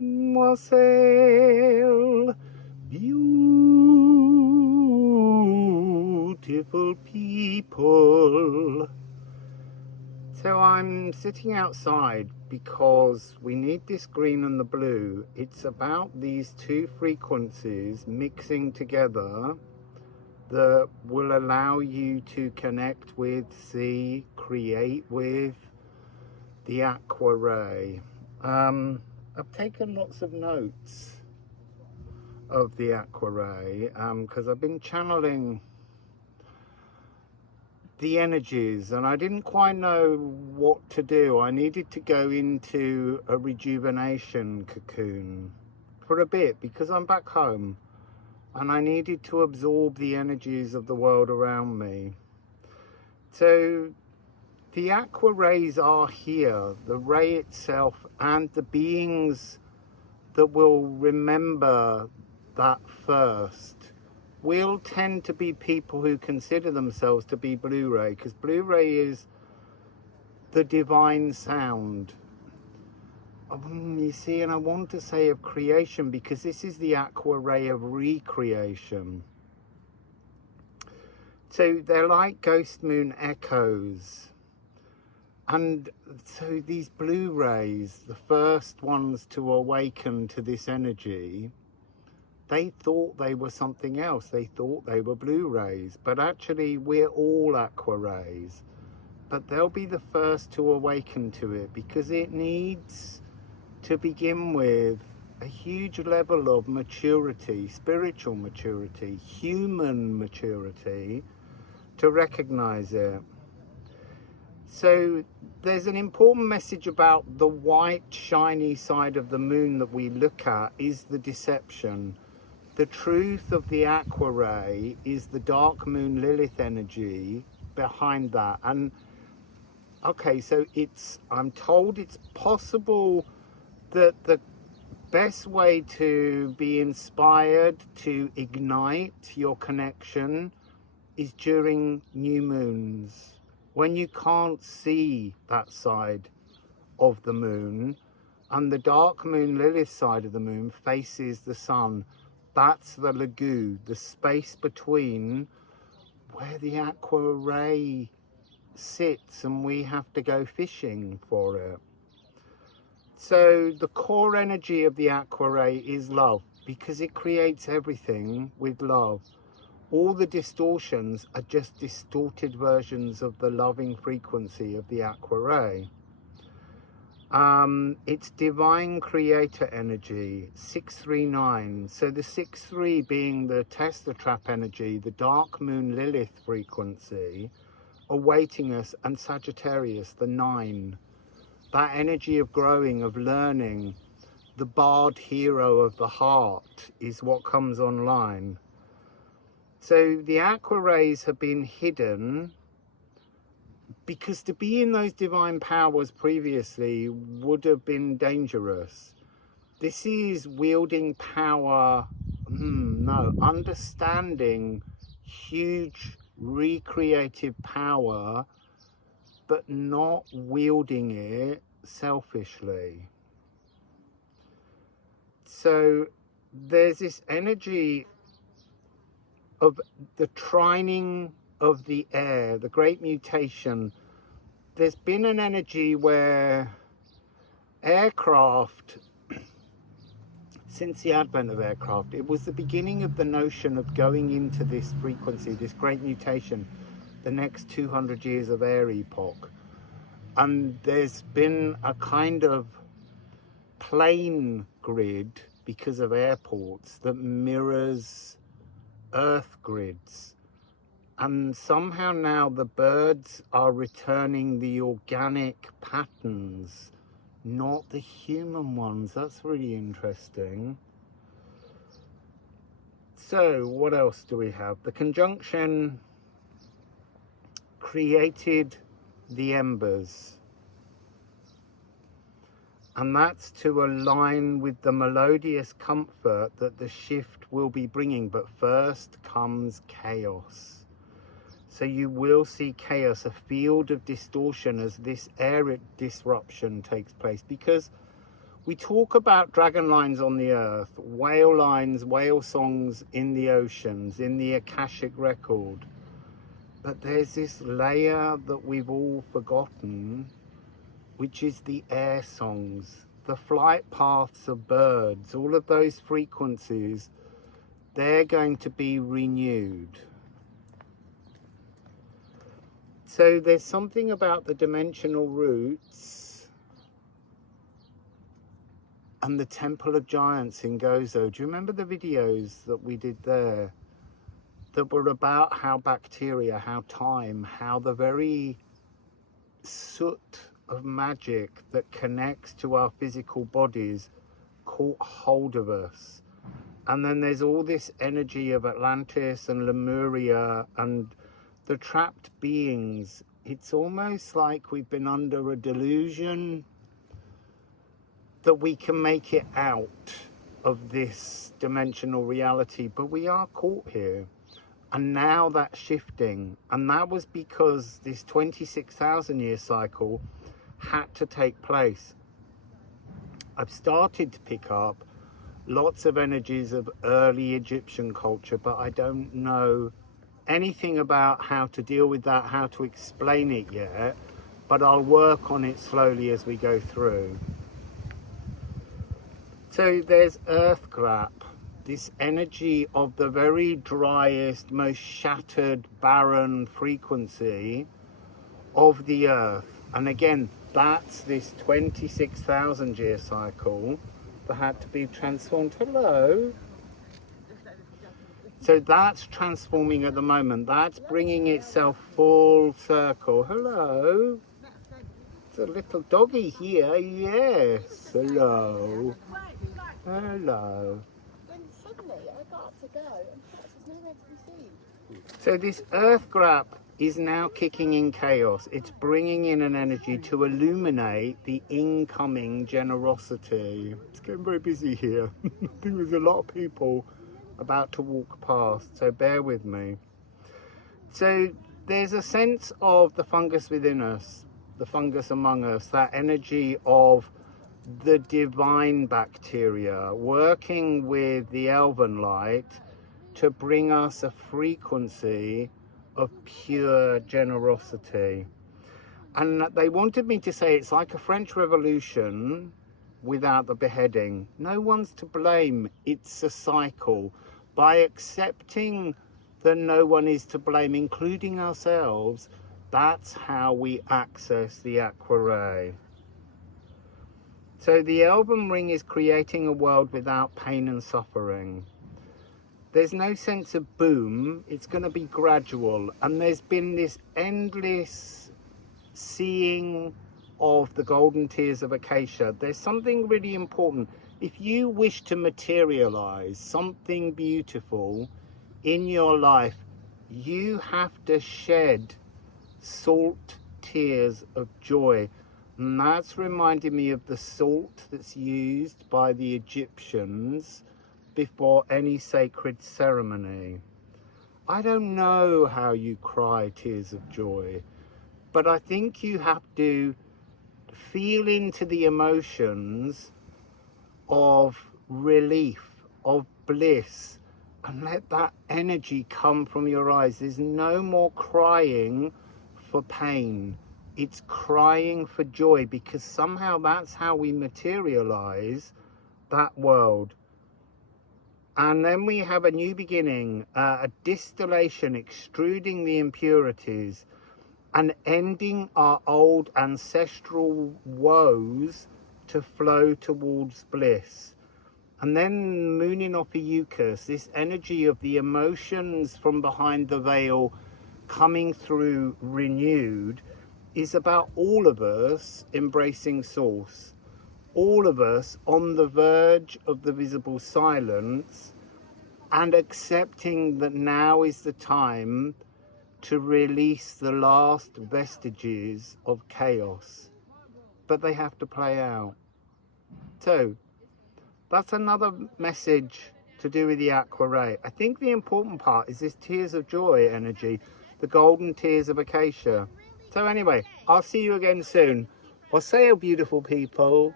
Wassail, beautiful people. So I'm sitting outside because we need this green and the blue. It's about these two frequencies mixing together that will allow you to connect with, see, create with the aqua ray. I've taken lots of notes of the aqua ray because I've been channeling the energies and I didn't quite know what to do. I needed to go into a rejuvenation cocoon for a bit because I'm back home and I needed to absorb the energies of the world around me. So the aqua rays are here, the ray itself and the beings that will remember that first will tend to be people who consider themselves to be blue ray, because blue ray is the divine sound. You see, and I want to say of creation because this is the aqua ray of recreation. So they're like ghost moon echoes. And so these blue rays, the first ones to awaken to this energy, they thought they were something else. They thought they were blue rays, but actually we're all aqua rays. But they'll be the first to awaken to it because it needs to begin with a huge level of maturity, spiritual maturity, human maturity, to recognize it. So there's an important message about the white shiny side of the moon that we look at is the deception. The truth of the aqua ray is the dark moon Lilith energy behind that. And okay, so I'm told it's possible that the best way to be inspired to ignite your connection is during new moons, when you can't see that side of the moon and the dark moon Lilith side of the moon faces the sun. That's the lagoon, the space between where the aqua ray sits and we have to go fishing for it. So the core energy of the aqua ray is love because it creates everything with love. All the distortions are just distorted versions of the loving frequency of the aqua ray. It's divine creator energy, 639. So the 6-3 being the Tesla trap energy, the dark moon Lilith frequency, awaiting us, and Sagittarius, the 9. That energy of growing, of learning, the bard hero of the heart is what comes online. So the aqua rays have been hidden because to be in those divine powers previously would have been dangerous. This is wielding power, understanding huge recreative power, but not wielding it selfishly. So there's this energy of the trining of the air, the great mutation. There's been an energy where aircraft, since the advent of aircraft, it was the beginning of the notion of going into this frequency, this great mutation, the next 200 years of air epoch. And there's been a kind of plane grid because of airports that mirrors earth grids. And somehow now the birds are returning the organic patterns, not the human ones. That's really interesting. So what else do we have? The conjunction created the embers. And that's to align with the melodious comfort that the shift will be bringing. But first comes chaos. So you will see chaos, a field of distortion as this air disruption takes place. Because We talk about dragon lines on the earth, whale lines, whale songs in the oceans, in the Akashic record. But there's this layer that we've all forgotten, which is the air songs, the flight paths of birds, all of those frequencies, they're going to be renewed. So there's something about the dimensional roots and the Temple of Giants in Gozo. Do you remember the videos that we did there that were about how bacteria, how time, how the very soot of magic that connects to our physical bodies caught hold of us? And then there's all this energy of Atlantis and Lemuria and the trapped beings. It's almost like we've been under a delusion that we can make it out of this dimensional reality, but we are caught here. And now that's shifting, and that was because this 26,000 year cycle had to take place. I've started to pick up lots of energies of early Egyptian culture, but I don't know anything about how to deal with that, how to explain it yet, but I'll work on it slowly as we go through. So there's Earth Grap, this energy of the very driest, most shattered, barren frequency of the Earth. And again, that's this 26,000 year cycle that had to be transformed. Hello. So that's transforming at the moment. That's bringing itself full circle. Hello. It's a little doggy here. Yes. Hello. Hello. When suddenly I got up to go and there's nowhere to be seen. So this Earth Grap is now kicking in chaos. It's bringing in an energy to illuminate the incoming generosity. It's getting very busy here. There's a lot of people about to walk past, so bear with me. So there's a sense of the fungus within us, the fungus among us, that energy of the divine bacteria working with the elven light to bring us a frequency of pure generosity. And they wanted me to say it's like a French Revolution without the beheading. No one's to blame, it's a cycle. By accepting that no one is to blame, including ourselves, that's how we access the aqua ray. So the Elven Ring is creating a world without pain and suffering. There's no sense of boom, it's going to be gradual. And there's been this endless seeing of the golden tears of acacia. There's something really important. If you wish to materialize something beautiful in your life, you have to shed salt tears of joy. And that's reminding me of the salt that's used by the Egyptians before any sacred ceremony. I don't know how you cry tears of joy, but I think you have to feel into the emotions of relief, of bliss, and let that energy come from your eyes. There's no more crying for pain. It's crying for joy, because somehow that's how we materialize that world. And then we have a new beginning, a distillation, extruding the impurities and ending our old ancestral woes to flow towards bliss. And then mooning Ophiuchus, this energy of the emotions from behind the veil coming through renewed, is about all of us embracing source. All of us on the verge of the visible silence and accepting that now is the time to release the last vestiges of chaos. But they have to play out. So that's another message to do with the aqua ray. I think the important part is this tears of joy energy, the golden tears of acacia. So anyway, I'll see you again soon. Wassail, beautiful people.